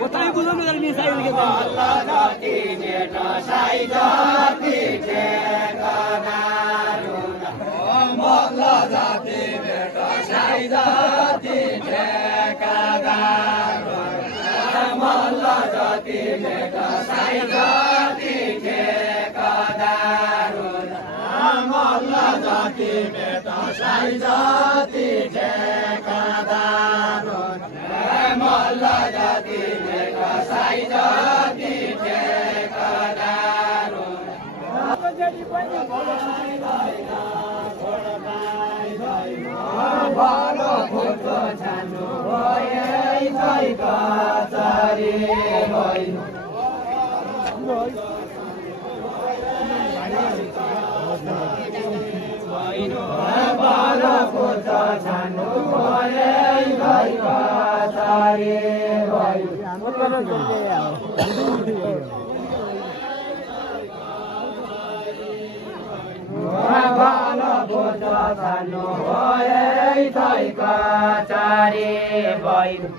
Otai bulan dari ni saya lagi. Allah jati beta sai jati thekaruna. Allah jati beta sai jati thekaruna. Allah jati beta sai jati thekaruna. Allah jati beta sai jati thekaruna. Allah jati beta sai jati thekaruna. Jadi banyak balo photo chanu hoye sai ka sari hoinu. Balo photo chanu hoye sai ka sari hoinu. Balo photo chanu hoye sai ka sari hoinu.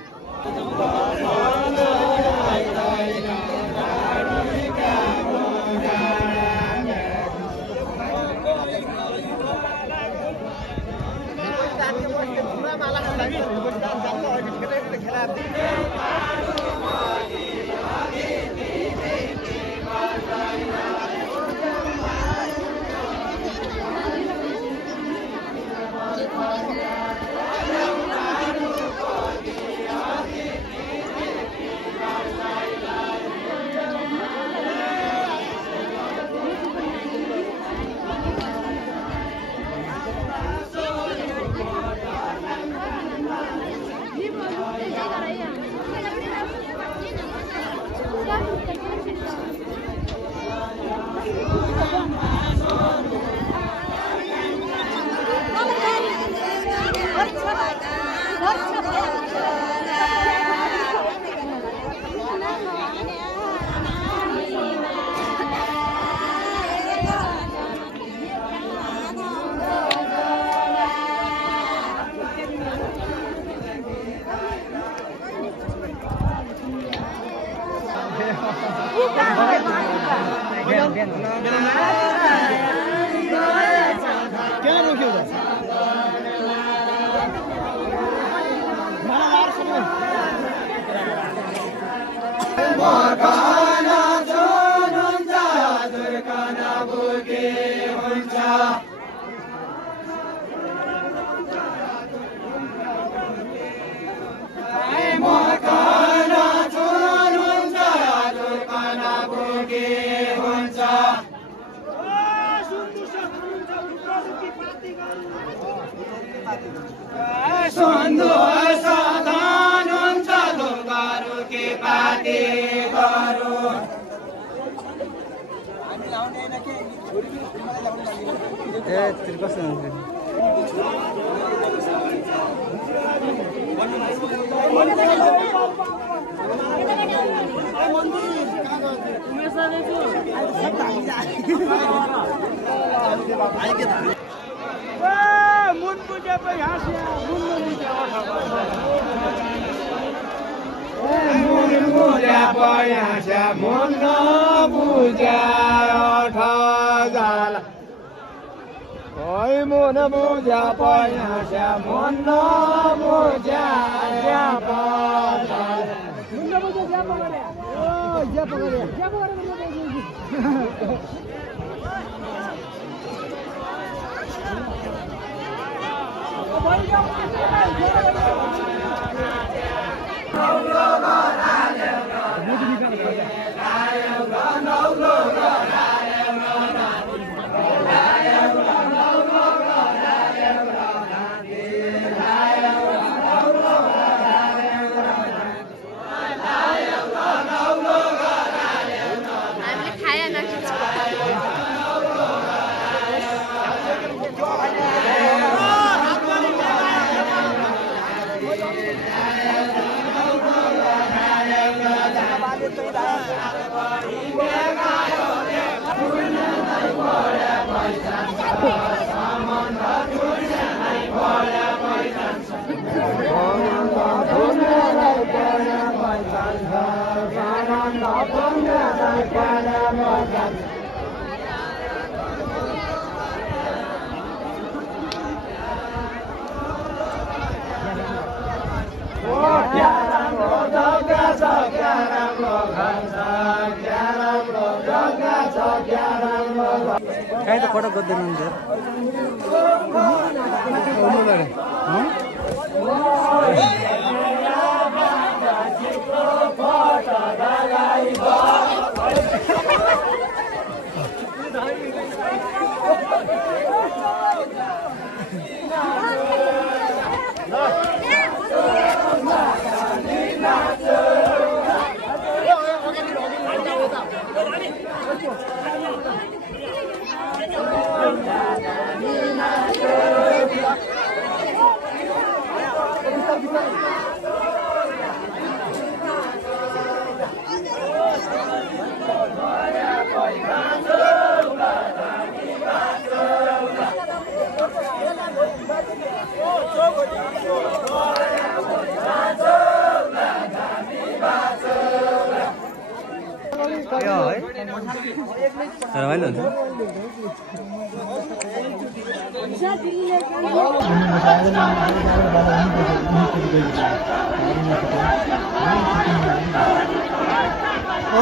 Kayak itu foto gue dengan dia.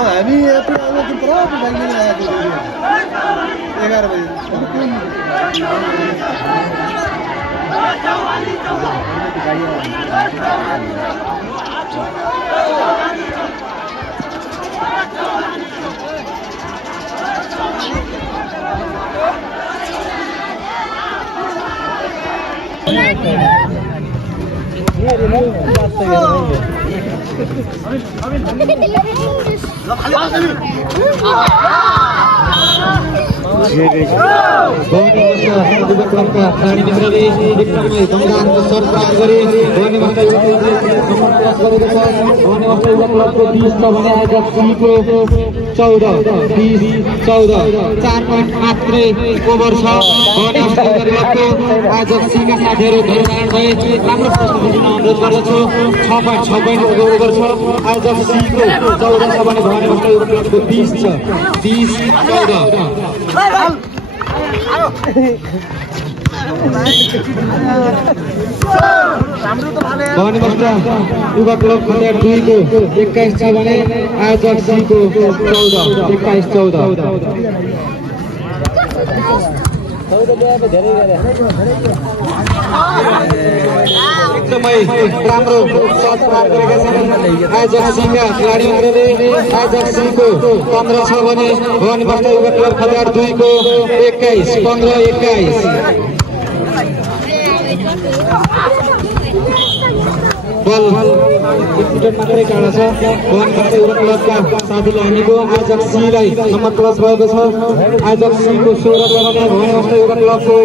हामी यति 11 बजे युवा club खतेर 2 को 21 छ भने आयोजक C को 14 21 14 एकदमै राम्रो शट प्राप्त गरेका छन् आयोजक सीका खेलाडीहरूले आयोजक सी को 15 छ भने भवानी बस्ती युवा क्लब खतेर 2 को 21 15 21 बल मिटर मात्रै टाढा छ भवानी बस्ती युवा क्लबका साथीले हामीको आयोजक सीलाई नम्बर प्लस भएको छ आयोजक सी को 16 छ भने भवानी बस्ती युवा क्लबको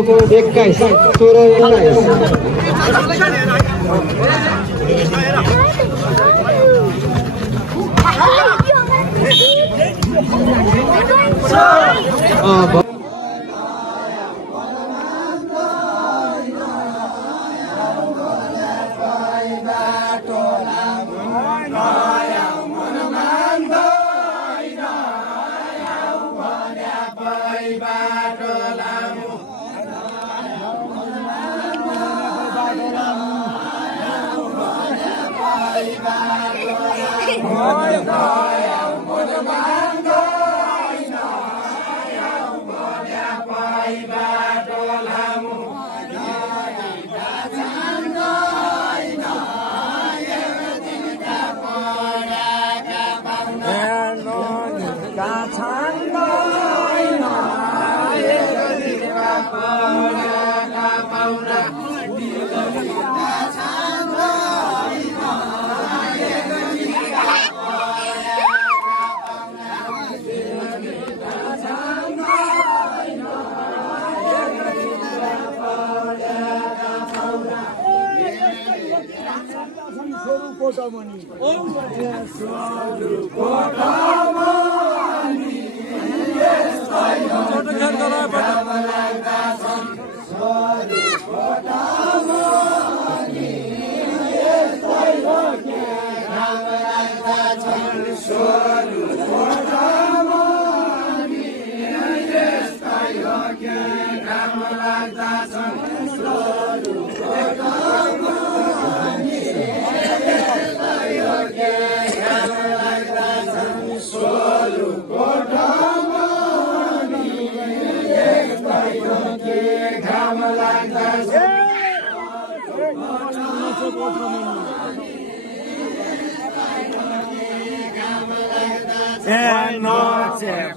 21 16 21 स्वरूप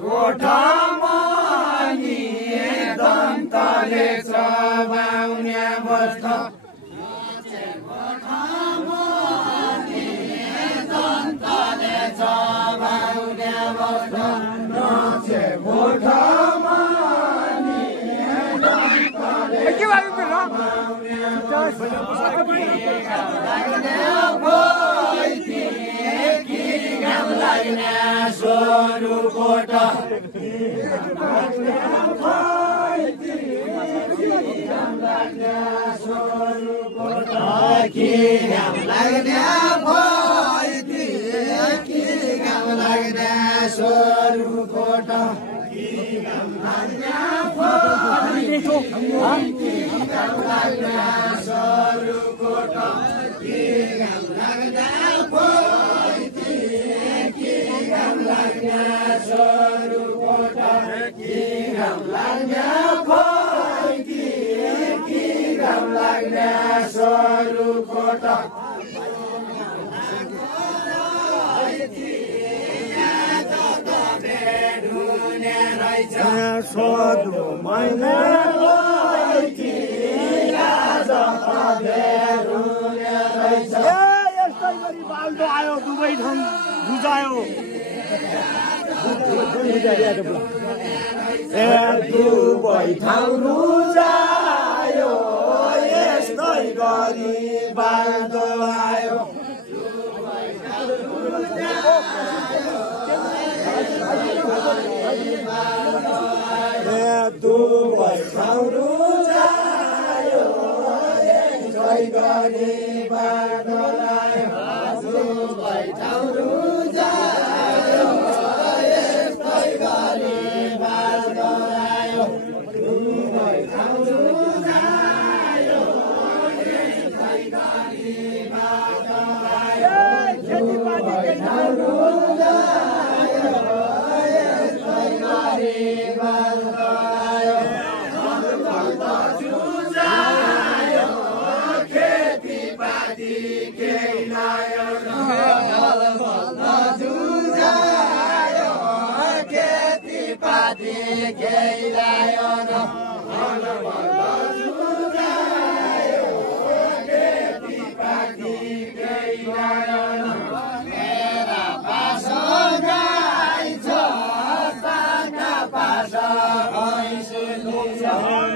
कोटामणि दन्तले चबाउने बस्छ दन्तले चबाउने बस्छ नाचे भोटामणि दन्तले के बारे में लाग्ने सोरु कोटा आयो दुबई ठाउँ बुझायो दुबई ठाउँ रुजायो यस्तै गरी बाल्दो आयो दुबई ठाउँ रुजायो यस्तै गरी बाल्दो आयो दुबई ठाउँ रुजायो यस्तै गरी बाल्दो आयो दुबई ठाउँ रुजायो यस्तै गरी बाल्दो आयो दुबई ठाउँ रुजायो यस्तै गरी बाल्दो आयो जुझायो खेतीपाती केही लायो जुझायो खेतीपाती केही लायो जुझायो खेतीपाती केही लायो मेरा पासो गाई छ ताका पासो भैँसी दुख्छ